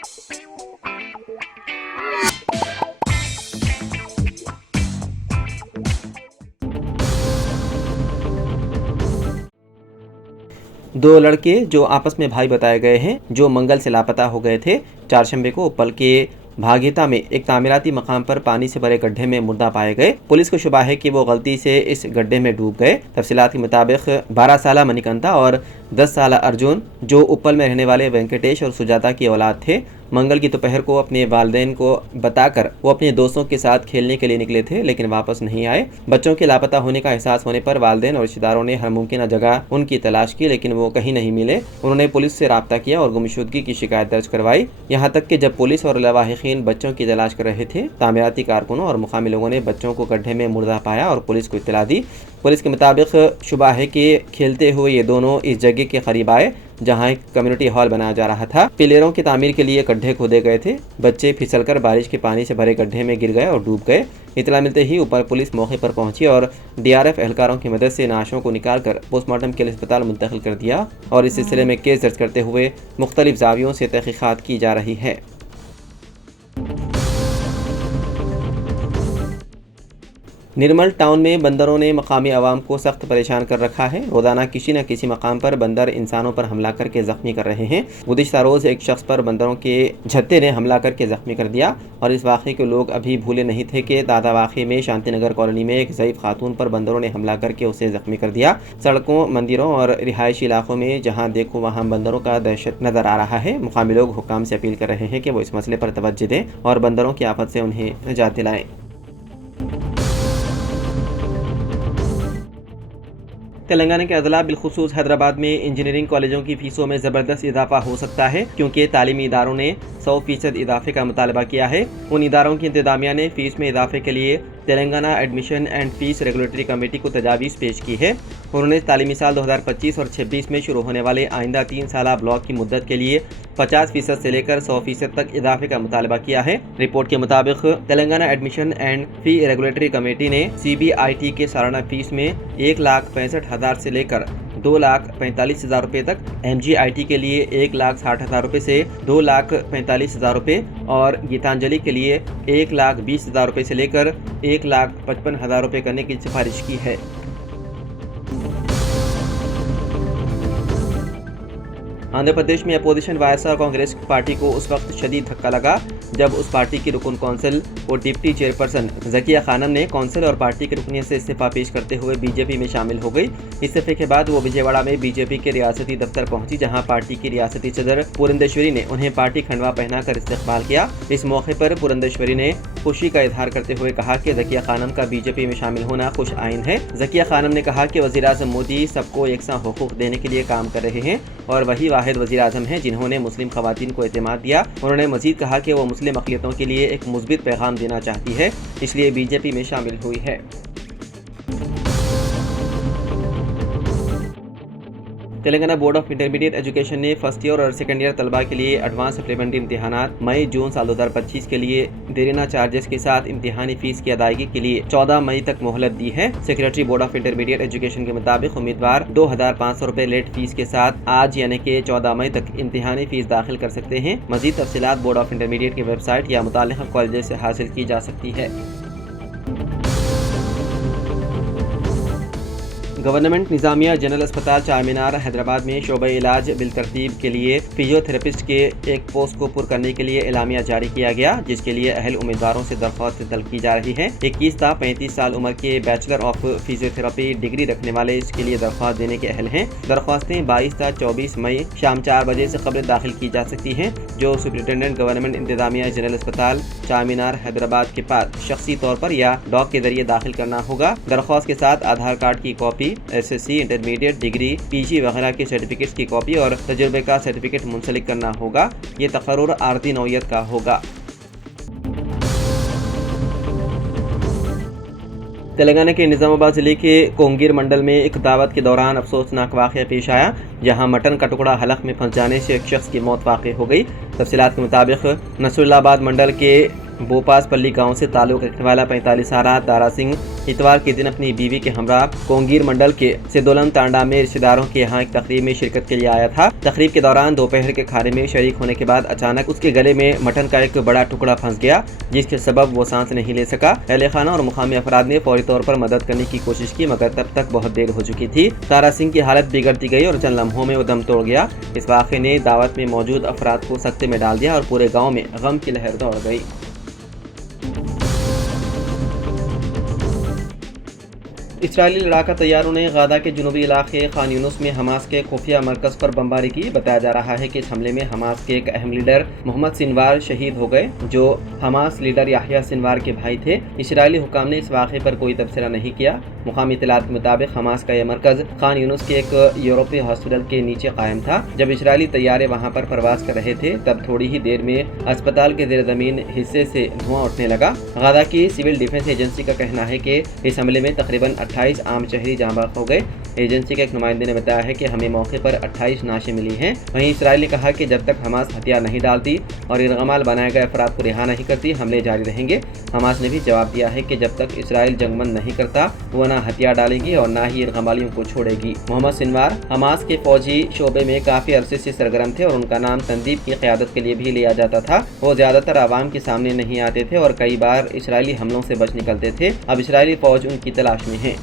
दो लड़के जो आपस में भाई बताए गए हैं, जो मंगल से लापता हो गए थे, चारशंबे को उप्पल के भागीता में एक तामीराती मकाम पर पानी से भरे गड्ढे में मुर्दा पाए गए। पुलिस को शुबा है कि वो गलती से इस गड्ढे में डूब गए। तफसीलात के मुताबिक 12 साला मणिकंता और 10 साला अर्जुन, जो उप्पल में रहने वाले वेंकटेश और सुजाता की औलाद थे, मंगल की दोपहर को अपने वालिदैन को बताकर वो अपने दोस्तों के साथ खेलने के लिए निकले थे, लेकिन वापस नहीं आए। बच्चों के लापता होने का एहसास होने पर वालिदैन और रिश्तेदारों ने हर मुमकिन जगह उनकी तलाश की, लेकिन वो कहीं नहीं मिले। उन्होंने पुलिस से राब्ता किया और गुमशुदगी की शिकायत दर्ज करवाई। यहाँ तक कि जब पुलिस और लवाहिकीन बच्चों की तलाश कर रहे थे, तामीराती कारकुनों और मुकामी लोगों ने बच्चों को गड्ढे में मुर्दा पाया और पुलिस को इत्तला दी। पुलिस के मुताबिक शुबा है कि खेलते हुए ये दोनों इस जगह के करीब आए जहां एक कम्युनिटी हॉल बनाया जा रहा था। पिलरों की तामीर के लिए गड्ढे खोदे गए थे। बच्चे फिसलकर बारिश के पानी से भरे गड्ढे में गिर गए और डूब गए। इतला मिलते ही ऊपर पुलिस मौके पर पहुंची और DRF एहलकारों की मदद से नाशों को निकालकर पोस्टमार्टम के लिए अस्पताल मुंतकिल कर दिया और इस सिलसिले में केस दर्ज करते हुए मुख्तलिफ जावियों से तहकीकात की जा रही है। निर्मल टाउन में बंदरों ने मकामी आवाम को सख्त परेशान कर रखा है। रोजाना किसी न किसी मकाम पर बंदर इंसानों पर हमला करके जख्मी कर रहे हैं। गुज़िश्ता रोज़ एक शख्स पर बंदरों के झत्ते ने हमला करके जख्मी कर दिया और इस वाक़े के लोग अभी भूले नहीं थे कि दादा वाक़े में शांति नगर कॉलोनी में एक ज़ईफ़ खातून पर बंदरों ने हमला करके उसे जख्मी कर दिया। सड़कों, मंदिरों और रिहायशी इलाकों में जहाँ देखो वहाँ बंदरों का दहशत नज़र आ रहा है। मुकामी लोग हुक्काम से अपील कर रहे हैं कि वो इस मसले पर तवज्जो दें और बंदरों की आफत से उन्हें निजात दिलाएँ। तेलंगाना के अदला बिलखुसूस हैदराबाद में इंजीनियरिंग कॉलेजों की फ़ीसों में ज़बरदस्त इजाफा हो सकता है, क्योंकि तालीमी इदारों ने 100% इजाफे का मुतालबा किया है। उन इदारों की इंतजामिया ने फ़ीस में इजाफे के लिए Telangana admission and fees regulatory committee को तजावीज़ पेश की है। उन्होंने तालीमी साल 2025 और 26 में शुरू होने वाले आइंदा 3 साला ब्लॉक की मुद्दत के लिए 50% से लेकर 100% तक इजाफे का मुतालबा किया है। रिपोर्ट के मुताबिक Telangana admission and fee regulatory committee ने CBIT के सालाना फ़ीस में 1,65,000 से लेकर 2,45,000 रुपये तक, MGIT के लिए 1,60,000 रुपये से 2,45,000 रुपये और गीतांजलि के लिए 1,20,000 रुपये से लेकर 1,55,000 रुपये करने की सिफारिश की है। आंध्र प्रदेश में अपोजिशन वायएसआर कांग्रेस पार्टी को उस वक्त शदीद धक्का लगा जब उस पार्टी की रुकन कौंसिल और डिप्टी चेयरपर्सन जकिया खानम ने कौंसिल और पार्टी की रुकनीत से इस्तीफा पेश करते हुए बीजेपी में शामिल हो गई। इस्तीफे के बाद वो विजयवाड़ा में बीजेपी के रियासती दफ्तर पहुंची, जहां पार्टी की रियासती सदर पुरंदेश्वरी ने उन्हें पार्टी खंडवा पहनाकर इस्तकबाल किया। इस मौके पर पुरंदेश्वरी ने खुशी का इजहार करते हुए कहा कि जकिया खानम का बीजेपी में शामिल होना खुश आइन है। जकिया खानम ने कहा कि वज़ीर-ए-आज़म मोदी सबको यकसा हुकूक देने के लिए काम कर रहे हैं और वही वाहिद वज़ीर-ए-आज़म हैं जिन्होंने मुस्लिम ख़वातीन को एतमाद दिया। उन्होंने मज़ीद कहा कि वो मुस्लिम अक़लियतों के लिए एक मुस्बित पैगाम देना चाहती है, इसलिए बीजेपी में शामिल हुई है। Telangana board of intermediate education ने फर्स्ट ईयर और सेकेंड ईयर तलबा के लिए एडवांस सप्लीमेंट्री इम्तिहानात मई-जून साल 2025 के लिए देरीना चार्जेस के साथ इम्तिहानी फीस की अदायगी के लिए 14 मई तक मोहलत दी है। Secretary board of intermediate education के मुताबिक उम्मीदवार 2,500 रुपये लेट फीस के साथ आज यानी कि 14 मई तक इम्तिहानी फीस दाखिल कर सकते हैं। मजीद तफसीलात बोर्ड ऑफ इंटरमीडिएट की वेबसाइट या मुताल्लिक़ा कॉलेज से हासिल की जा सकती है। गवर्नमेंट निज़ामिया जनरल अस्पताल चार मीनार हैदराबाद में शोबे इलाज बिलतरतीब के लिए फिजियोथेरेपिस्ट के एक पोस्ट को पुर करने के लिए एलामिया जारी किया गया, जिसके लिए अहल उम्मीदवारों से दरख्वास्त तलब की जा रही है। 21 ता 35 साल उम्र के बैचलर ऑफ फिजियोथेरेपी डिग्री रखने वाले इसके लिए दरख्वास्त देने के अहल हैं। दरख्वास्तें 22 ता 24 मई शाम 4 बजे से कबल दाखिल की जा सकती हैं, जो सुपरिटेंडेंट गवर्नमेंट इंतजामिया जनरल अस्पताल चार मीनार हैदराबाद के पास शख्सी तौर पर या डॉक के जरिए दाखिल करना होगा। दरख्वास्त के साथ आधार कार्ड की copy, SSC, intermediate, degree, PG वगैरह के सर्टिफिकेट्स की कॉपी और तजुर्बे का सर्टिफिकेट मुंसलिक करना होगा। ये तकर्रुर आरती नौयत का होगा। तेलंगाना के निज़ामाबाद ज़िले के कोंगीर मंडल में एक दावत के दौरान अफसोसनाक वाक़या पेश आया, जहां मटन का टुकड़ा हलक में फंस जाने से एक शख्स की मौत वाक़ हो गई। तफसीलात के मुताबिक नसरुल्लाबाद मंडल के बोपास पल्ली गांव से ताल्लुक रखने वाला 45 साला तारा सिंह इतवार के दिन अपनी बीवी के हमरा कोंगीर मंडल के सिदोलन तांडा में रिश्तेदारों के यहाँ एक तकरीब में शिरकत के लिए आया था। तकरीब के दौरान दोपहर के खाने में शरीक होने के बाद अचानक उसके गले में मटन का एक बड़ा टुकड़ा फंस गया, जिसके सबब वो सांस नहीं ले सका। अहले खाना और मुकामी अफराद ने फौरी तौर पर मदद करने की कोशिश की, मगर तब तक बहुत देर हो चुकी थी। तारा सिंह की हालत बिगड़ती गई और चंद लम्हों में वो दम तोड़ गया। इस वाक़े ने दावत में मौजूद अफराद को सख्ते में डाल दिया और पूरे गाँव में गम की लहर दौड़ गई। इसराइली लड़ाका तैयारों ने गाजा के जनूबी इलाके खान यूनुस में हमास के खुफिया मरकज़ पर बमबारी की। बताया जा रहा है कि इस हमले में हमास के एक अहम लीडर मोहम्मद सिनवार शहीद हो गए, जो हमास लीडर याहिया सिनवार के भाई थे। इसराइली हुकाम ने इस वाक़े पर कोई तबसरा नहीं किया। मुकामी इत्तलात के मुताबिक हमास का यह मरकज़ खान यूनुस के एक यूरोपीय हॉस्पिटल के नीचे कायम था। जब इसराइली तैयारे वहाँ पर प्रवास कर रहे थे, तब थोड़ी ही देर में अस्पताल के ज़ेर ज़मीन हिस्से से धुआं उठने लगा। गाजा की सिविल डिफेंस एजेंसी का कहना है कि इस हमले में तकरीबन 28 आम शहरी जाँ बाग हो गए। एजेंसी के एक नुमाइंदे ने बताया है कि हमें मौके पर 28 नाशें मिली हैं। वहीं इसराइल ने कहा कि जब तक हमास हथियार नहीं डालती और इरगमाल बनाए गए अफराद को रिहा नहीं करती, हमले जारी रहेंगे। हमास ने भी जवाब दिया है कि जब तक इसराइल जंगबंद नहीं करता, वो ना हथियार डालेगी और ना ही इरगमालियों को छोड़ेगी। मोहम्मद सिनवार हमास के फौजी शोबे में काफ़ी अरसे से सरगर्म थे और उनका नाम तंजीब की क़यादत के लिए भी लिया जाता था। वो ज़्यादातर आवाम के सामने नहीं आते थे और कई बार इसराइली हमलों से बच निकलते थे। अब इसराइली फ़ौज उनकी तलाश में है।